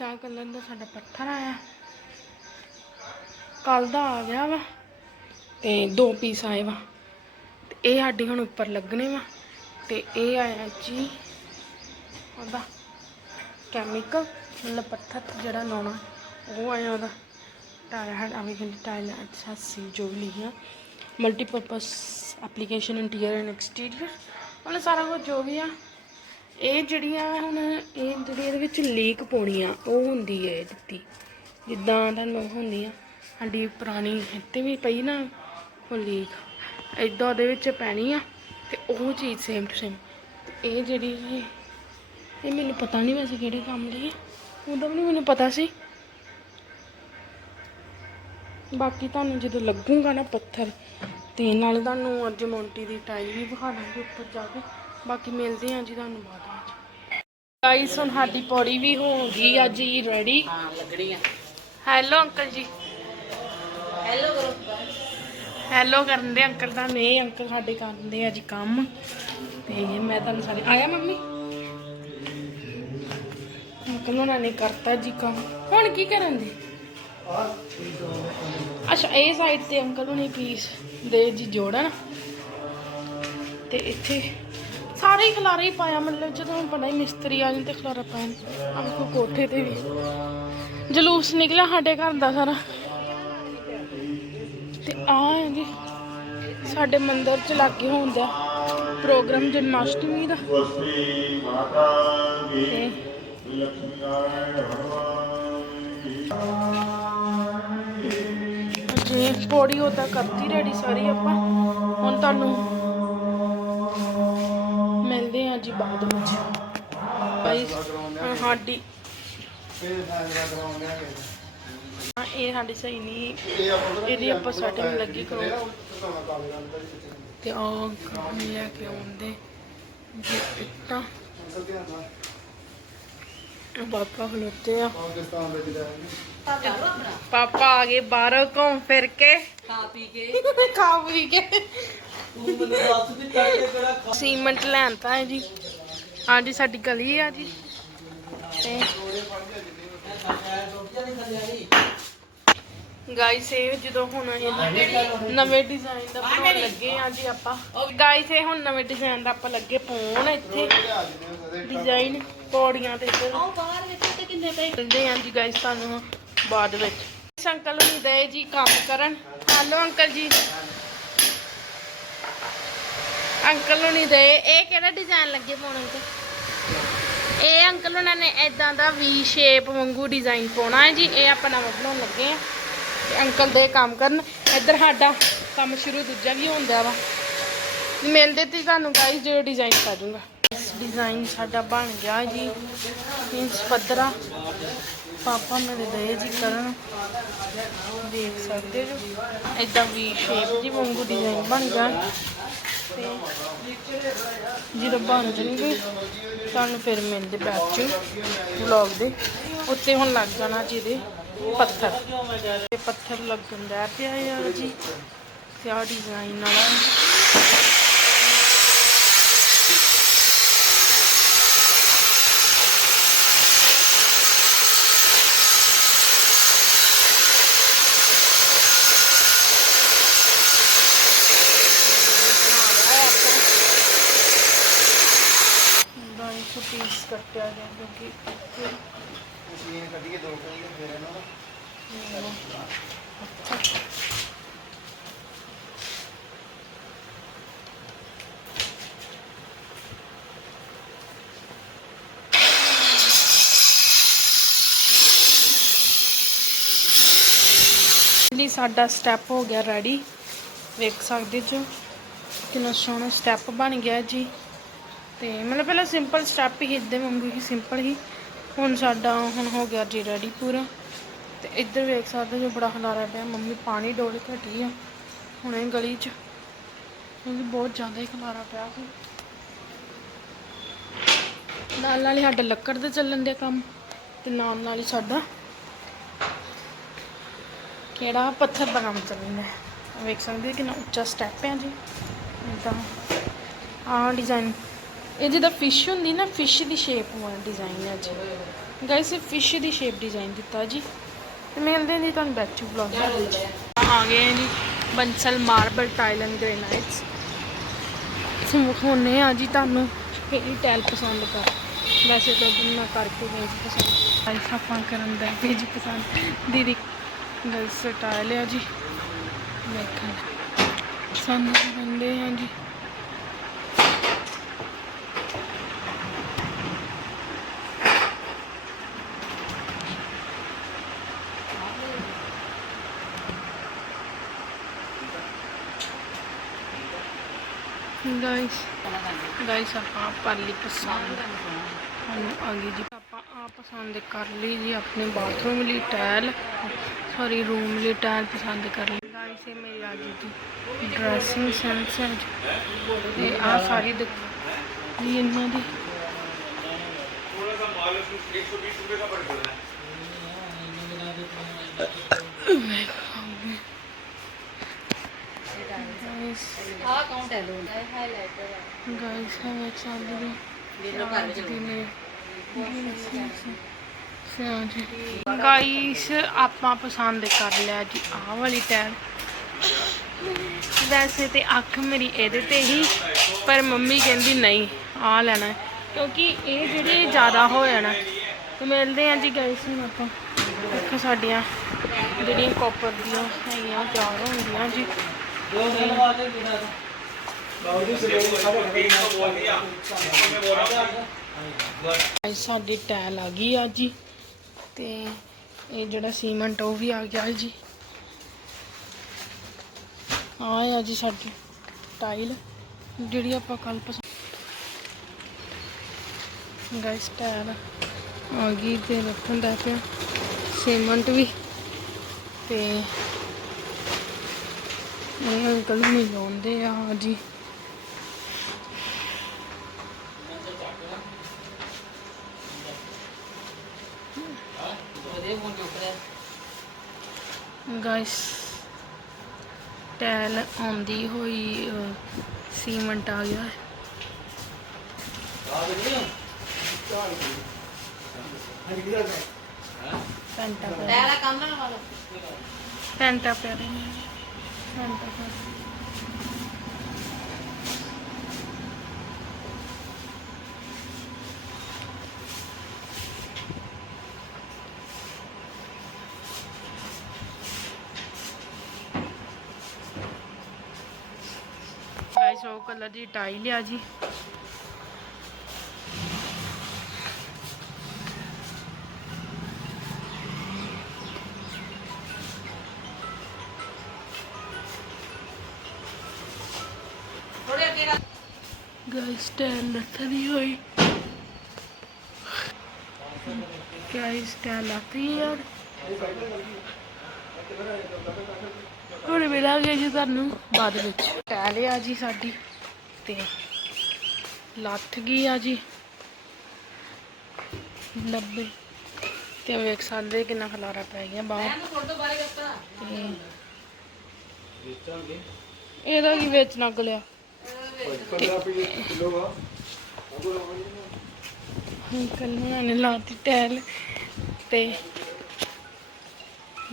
Guys ਆ colour ਦਾ ਸਾਡਾ ਪੱਥਰ ਆਇਆ। ਕੱਲ ਦਾ ਆ ਗਿਆ ਵਾ ਤੇ ਦੋ ਪੀਸ ਆਏ ਵਾ। ਤੇ ਇਹ ਸਾਡੀ ਹੁਣ ਉੱਪਰ ਲੱਗਣੇ ਵਾ ਤੇ ਇਹ ਆਇਆ ਜੀ ਉਹਦਾ ਕੈਮੀਕਲ ਮਤਲਬ ਪੱਥਰ ਜਿਹੜਾ ਲਾਉਣਾ, ਉਹ ਆਇਆ ਉਹਦਾ। ਟਾਇਰ ਹੈਡ ਆਵੇ ਕਿ ਟਾਇਰ ਅੱਛਾ ਸੀ ਜੋ ਵੀ ਲਿਖਿਆ। Multipurpose application interior and exterior ਮਤਲਬ ਸਾਰਾ ਕੁਝ ਜੋ ਵੀ ਆ। ਇਹ ਜਿਹੜੀਆਂ ਹੁਣ ਇਹ ਜਿਹੜੀ ਇਹਦੇ ਵਿੱਚ ਲੀਕ ਪਾਉਣੀ ਆ ਉਹ ਹੁੰਦੀ ਹੈ ਇਹ ਦਿੱਤੀ ਜਿੱਦਾਂ ਤੁਹਾਨੂੰ ਹੁੰਦੀ ਆ, ਸਾਡੀ ਪੁਰਾਣੀ ਇੱਥੇ ਵੀ ਪਈ ਨਾ, ਉਹ ਲੀਕ ਇਦਾਂ ਉਹਦੇ ਵਿੱਚ ਪੈਣੀ ਆ, ਤੇ ਉਹ ਚੀਜ਼ ਸੇਮ ਟੂ ਸੇਮ ਇਹ ਜਿਹੜੀ ਇਹ ਮੈਨੂੰ ਪਤਾ ਨਹੀਂ ਵੈਸੇ ਕਿਹੜੇ ਕੰਮ ਲਈ ਹੈ ਉਦੋਂ ਵੀ ਨਹੀਂ ਮੈਨੂੰ ਪਤਾ ਸੀ। ਬਾਕੀ ਤੁਹਾਨੂੰ ਜਦੋਂ ਲੱਗੂਗਾ ਨਾ ਪੱਥਰ, ਤੇ ਨਾਲੇ ਤੁਹਾਨੂੰ ਅੱਜ ਮੌਂਟੀ ਦੀ ਟਾਈਲ ਵੀ ਵਿਖਾ ਦਾਂਗੇ ਉੱਪਰ ਜਾ ਕੇ। ਬਾਕੀ ਮਿਲਦੇ ਹਾਂ ਜੀ ਤੁਹਾਨੂੰ ਬਾਅਦ ਵਿੱਚ। ਗਾਈਸ ਹੁਣ ਸਾਡੀ ਪੌੜੀ ਵੀ ਹੋ ਗਈ ਅੱਜ ਹੀ ਰੈਡੀ ਹਾਂ ਲੱਗਣੀ ਆ ਹੈਲੋ ਅੰਕਲ ਜੀ। ਹੈਲੋ ਕਰੋ ਹੈਲੋ ਕਰਨ ਦੇ ਅੰਕਲ ਦਾ ਨੇ ਅੰਕਲ ਸਾਡੇ ਕਰਦੇ ਆ ਜੀ ਕੰਮ। ਤੇ ਮੈਂ ਤੁਹਾਨੂੰ ਸਾਰੇ ਆਇਆ ਮੰਮੀ? ਅੰਕਲ ਉਹਨਾਂ ਨੇ ਕਰਤਾ ਜੀ ਕੰਮ। ਹੁਣ ਕੀ ਕਰਨ ਦੇ? ਅੱਛਾ ਇਹ ਸਾਈਡ ਤੇ ਅੰਕਲ ਉਹਨੇ ਪੀਸ ਦੇ ਜੀ ਜੋੜਨ? ਤੇ ਇੱਥੇ ਸਾਰੇ ਹੀ ਖਲਾਰਾ ਹੀ ਪਾਇਆ ਮਤਲਬ ਜਦੋਂ ਹੁਣ ਪਤਾ ਹੀ ਮਿਸਤਰੀ ਆ ਜਾਣ ਤੇ ਖਲਾਰਾ ਪਾਣ ਆਪਕੋ ਕੋਠੇ ਤੇ ਵੀ। ਜਲੂਸ ਨਿਕਲਿਆ ਸਾਡੇ ਘਰ ਦਾ ਸਾਰਾ। ਤੇ ਆ ਜੀ, ਸਾਡੇ ਮੰਦਿਰ ਚ ਲੱਗੇ ਹੁੰਦਾ ਪ੍ਰੋਗਰਾਮ ਜਨਮਾਸ਼ਟਮੀ ਦਾ। ਜੇ ਮਾਤਾ ਦੀ ਲక్ష్ਮੀ ਕਰਤੀ ਰੈਡੀ ਸਾਰੀ ਆਪਾਂ। ਹੁਣ ਤੁਹਾਨੂੰ ਮਿਲਦੇ ਹਾਂ ਜੀ ਬਾਅਦ ਵਿੱਚ। ਭਾਈ ਸਾਡੀ ਹਾਂ, ਇਹ ਸਾਡੀ ਸਹੀ ਨਹੀਂ। ਇਹਦੀ ਆਪਾਂ ਸੈਟਿੰਗ ਲੱਗੀ ਕਰੋ। ਤੇ ਉਹ ਲੈ ਕੇ ਆਉਂਦੇ। ਜੀ ਇੱਟਾਂ। ਬਾਪਾ ਖਲੋਤੇ ਆ। ਪਾਪਾ ਪਾਪਾ ਆ ਗਏ ਬਾਹਰੋਂ ਘੁੰਮ ਫਿਰ ਕੇ। ਖਾ ਪੀ ਕੇ। ਖਾ ਪੀ ਕੇ। ਤੂੰ ਮੈਨੂੰ ਦੱਸ ਵੀ ਸੀਮੈਂਟ ਲੈਣ ਤਾਂ ਹੈ ਜੀ। ਹਾਂਜੀ ਸਾਡੀ ਗਲੀ ਆ ਜੀ। ਤੇ ਗਾਈਸ ਇਹ ਜਦੋਂ ਹੁਣ ਇਹ ਨਵੇਂ ਡਿਜ਼ਾਈਨ ਦਾ ਬਣਾਉਣ ਲੱਗੇ ਆ ਜੀ ਆਪਾਂ। ਗਾਈਸ ਇਹ ਹੁਣ ਨਵੇਂ ਡਿਜ਼ਾਈਨ ਦਾ ਆਪਾਂ ਲੱਗੇ ਪਾਉਣ ਇੱਥੇ। ਡਿਜ਼ਾਈਨ ਪੌੜੀਆਂ ਤੇ ਇੱਧਰ। ਆਓ ਬਾਹਰ ਵੇਖੋ ਤੇ ਕਿੰਨੇ ਪਏ। ਮਿਲਦੇ ਹਾਂ ਜੀ ਗਾਈਸ ਤੁਹਾਨੂੰ ਬਾਅਦ ਵਿੱਚ। ਅੰਕਲ ਨੂੰ ਦੇ ਜੀ ਕੰਮ ਕਰਨ। ਹੈਲੋ ਅੰਕਲ ਜੀ। ਅੰਕਲ ਨੂੰ ਨਹੀਂ ਦੇ, ਇਹ ਕਿਹੜਾ ਡਿਜ਼ਾਈਨ ਲੱਗੇ ਪਾਉਣ ਤੇ? ਇਹ ਅੰਕਲ ਉਹਨਾਂ ਨੇ ਇਦਾਂ ਦਾ ਵੀ ਸ਼ੇਪ ਵਾਂਗੂ ਡਿਜ਼ਾਈਨ ਪਾਉਣਾ ਹੈ ਜੀ, ਇਹ ਆਪਾਂ ਨਵਾਂ ਬਣਾਉਣ ਲੱਗੇ ਆ ਅੰਕਲ ਦੇ ਕੰਮ ਕਰਨ, ਇੱਧਰ ਸਾਡਾ ਕੰਮ ਸ਼ੁਰੂ ਦੂਜਾ ਵੀ ਹੁੰਦਾ ਵਾ। ਮਿਲਦੇ ਤੇ ਤੁਹਾਨੂੰ ਗਾਈਸ ਜਿਹੜਾ ਡਿਜ਼ਾਈਨ ਕਰ ਦੂੰਗਾ। ਡਿਜ਼ਾਈਨ ਸਾਡਾ ਬਣ ਗਿਆ ਜੀ ਮੀਨਸ ਪੱਧਰਾ ਪਾਪਾ ਮੇਰੇ ਦੇ ਜੀ ਕਰਨ। ਦੇਖ ਸਕਦੇ ਜੋ ਇਦਾਂ ਵੀ ਸ਼ੇਪ ਜੀ ਵਾਂਗੂ ਡਿਜ਼ਾਈਨ ਬਣ ਗਿਆ। ਤੇ ਜਦੋਂ ਬਣ ਜਾਣਗੇ, ਤੁਹਾਨੂੰ ਫਿਰ ਮਿਲਦੇ ਬੈਕ ਚ ਵਲੌਗ ਦੇ। ਉੱਤੇ ਹੁਣ ਲੱਗ ਜਾਣਾ ਜਿਹਦੇ ਪੱਥਰ। ਤੇ ਪੱਥਰ ਲੱਗਣ ਦਾ ਪਿਆ ਆ ਜੀ। ਤੇ ਆ ਡਿਜ਼ਾਈਨ ਵਾਲਾ। ਦਾ ਇੱਕ ਪੀਸ ਕੱਟਿਆ ਗਿਆ ਕਿਉਂਕਿ ਮਸ਼ੀਨ ਕੱਢ ਕੇ ਦੋ ਕਰੀ ਫਿਰ ਇਹਨਾਂ ਦਾ ਲਈ ਸਾਡਾ ਸਟੈਪ ਹੋ ਗਿਆ ਰੈਡੀ ਵੇਖ ਸਕਦੇ ਜੋ। ਕਿੰਨਾ ਸੋਹਣਾ ਸਟੈਪ ਬਣ ਗਿਆ ਜੀ। ਤੇ ਮਤਲਬ ਪਹਿਲਾਂ ਸਿੰਪਲ ਸਟੈਪ ਹੀ ਇਦਾਂ ਮੰਗੂ ਹੀ ਸਿੰਪਲ ਹੀ। ਹੁਣ ਸਾਡਾ ਹੁਣ ਹੋ ਗਿਆ ਜੀ ਰੈਡੀ ਪੂਰਾ। ਤੇ ਇੱਧਰ ਵੇਖ ਸਕਦੇ ਜੋ ਬੜਾ ਖਲਾਰਾ ਪਿਆ। ਮੰਮੀ ਪਾਣੀ ਡੋਲ ਘਟੀ ਆ, ਹੁਣੇ ਗਲੀ 'ਚ। ਕਿਉਂਕਿ ਬਹੁਤ ਜ਼ਿਆਦਾ ਹੀ ਖਲਾਰਾ ਪਿਆ ਸੀ। ਨਾਲ ਨਾਲ ਹੀ ਸਾਡਾ ਲੱਕੜ ਦੇ ਚੱਲਣ ਦੇ ਕੰਮ, ਤੇ ਨਾਲ ਨਾਲ ਹੀ ਸਾਡਾ ਕਿਹੜਾ ਪੱਥਰ ਦਾ ਕੰਮ ਚੱਲਦਾ ਹੈ। ਵੇਖ ਸਕਦੇ ਹੋ ਕਿੰਨਾ ਉੱਚਾ ਸਟੈਪ ਹੈ ਜੀ। ਇਦਾਂ ਆ ਡਿਜ਼ਾਈਨ ਇਹ ਜਿਹਦਾ ਫਿਸ਼ ਹੁੰਦੀ ਨਾ ਫਿਸ਼ ਦੀ ਸ਼ੇਪ ਵਾਲਾ ਡਿਜ਼ਾਈਨ ਹੈ ਜੀ। ਗਾਇਸ ਇਹ ਫਿਸ਼ ਦੀ ਸ਼ੇਪ ਡਿਜ਼ਾਈਨ ਦਿੱਤਾ ਜੀ। ਤੇ ਮਿਲਦੇ ਹਾਂ ਜੀ ਤੁਹਾਨੂੰ ਬੈਕ ਟੂ ਵਲੌਗ ਆ ਗਏ ਜੀ, Bansal marble tile and granites ਵਿਖਾਉਂਦੇ ਆ ਜੀ ਤੁਹਾਨੂੰ ਕਿਹੜੀ ਟਾਈਲ ਪਸੰਦ ਕਰ। ਵੈਸੇ ਤਾਂ ਮੈਂ ਕਰਕੇ ਗਈ ਪਸੰਦ। ਗਾਇਸ ਆਪਾਂ ਕਰਨ ਦਾ ਵੀ ਜੀ ਪਸੰਦ। ਦੀਦੀ ਗਲਸ ਟਾਈਲ ਆ ਜੀ। ਵੇਖਣ ਸਾਨੂੰ ਬੰਦੇ ਆ ਜੀ। ਗਾਇਸ ਗਾਇਸ ਆਪਾਂ ਪਰਲੀ ਪਸੰਦ ਸਾਨੂੰ ਆ ਗਈ ਜੀ। ਆਪਾਂ ਆ ਪਸੰਦ ਕਰ ਲਈ ਜੀ, ਆਪਣੇ ਬਾਥਰੂਮ ਲਈ ਟਾਇਲ ਸੌਰੀ ਰੂਮ ਲਈ ਟਾਇਲ ਪਸੰਦ ਕਰ ਲਈ। ਗਾਇਸ, ਇਹ ਮੇਰੀ ਆ ਗਈ ਜੀ ਡਰੈਸਿੰਗ ਸੈਂਸ ਤੇ ਆ ਸਾਰੀ ਜੀ ਇਹਨਾਂ ਦੀ। ਗਾਇਸ ਆ ਕਾਊਂਟ ਹੈ ਲੋਨ ਹਾਈਲਾਈਟਰ ਗਾਇਸ ਹੈ। ਇੱਕ ਸਾਲ ਦੀ ਵੀਰੋ ਘਰ ਵਿੱਚ ਗਾਇਸ ਆਪਾਂ ਪਸੰਦ ਕਰ ਲਿਆ ਜੀ ਆਹ ਵਾਲੀ ਟੈਲ ਵੈਸੇ ਤੇ ਅੱਖ ਮੇਰੀ ਇਹਦੇ ਤੇ ਹੀ ਪਰ ਮੰਮੀ ਕਹਿੰਦੀ ਨਹੀਂ ਆਹ ਲੈਣਾ ਹੈ। ਕਿਉਂਕਿ ਇਹ ਜਿਹੜੇ ਜ਼ਿਆਦਾ ਹੋ ਜਾਣਾ ਤੇ ਮਿਲਦੇ ਆ ਜੀ ਗਾਇਸ ਹੁਣ ਆਪਾਂ। ਦੇਖੋ ਸਾਡੀਆਂ ਜਿਹੜੀਆਂ ਕਾਪਰ ਦੀਆਂ ਹੈਗੀਆਂ ਤਿਆਰ ਹੁੰਦੀਆਂ ਜੀ। ਦੋ ਦਿਨ ਬਾਅਦ ਜਿਹੜਾ ਅੱਜ ਸਾਡੀ ਟੈਲ ਆ ਗਈ ਆ ਜੀ ਤੇ ਇਹ ਜਿਹੜਾ ਸੀਮੈਂਟ ਉਹ ਵੀ ਆ ਗਿਆ ਜੀ। ਆ ਆ ਜੀ ਸਾਡੀ ਟਾਈਲ ਜਿਹੜੀ ਆਪਾਂ ਕੱਲ ਪਸੰਦ ਗਾਇਸ ਟੈਲ ਆ ਗਈ ਤੇ ਰੱਖਣ ਦਾ ਪਿਆ ਸੀਮੈਂਟ ਵੀ ਤੇ ਇਹ ਅੰਕਲ ਮਿਲਾਉਂਦੇ ਆ ਜੀ। ਰਿਹਾ ਗਾਇਸ ਟੈਲ ਆਉਂਦੀ ਹੋਈ ਸੀਮੈਂਟ ਆ ਗਿਆ। ਹੈ। ਪੈਂਟਾ ਪਿਆ ਟੈਰਾ ਕੰਮ ਨਾ ਪੈਂਟਾ ਪਿਆ ਰਹੇ ਨੇ। ਪੈਂਟਾ ਪਿਆ ਗਾਇਸ ਉਹ ਕਲਰ ਦੀ ਟਾਈ ਲਿਆ ਜੀ। ਗਾਇਸ ਟੈਲ ਲੱਥਦੀ ਹੋਈ। ਗਾਇਸ ਟੈਲ ਲੱਥੀ ਯਾਰ। ਹੁਣ ਮਿਲਾਂਗੇ ਜੀ ਤੁਹਾਨੂੰ ਬਾਅਦ ਵਿੱਚ। ਟੈਲ ਆ ਜੀ ਸਾਡੀ ਤੇ ਲੱਥ ਗਈ ਆ ਜੀ। 90 ਤੇ ਵੇਖ ਸਕਦੇ ਕਿੰਨਾ ਖਲਾਰਾ ਪੈ ਗਿਆ ਬਾਹਰ। ਇਹਦਾ ਕੀ ਵਿੱਚ ਨਗ ਲਿਆ ਅੰਕਲ ਉਹਨਾਂ ਨੇ ਲਾਤੀ ਟੈਲ ਤੇ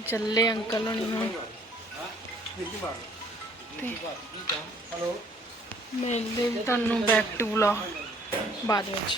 ਚੱਲੇ ਅੰਕਲ ਹੋਣੀ ਹੁਣ। ਤੇ ਮਿਲਦੇ ਤੁਹਾਨੂੰ ਬੈਕ ਟੂ ਬੁਲਾ ਬਾਅਦ ਵਿੱਚ।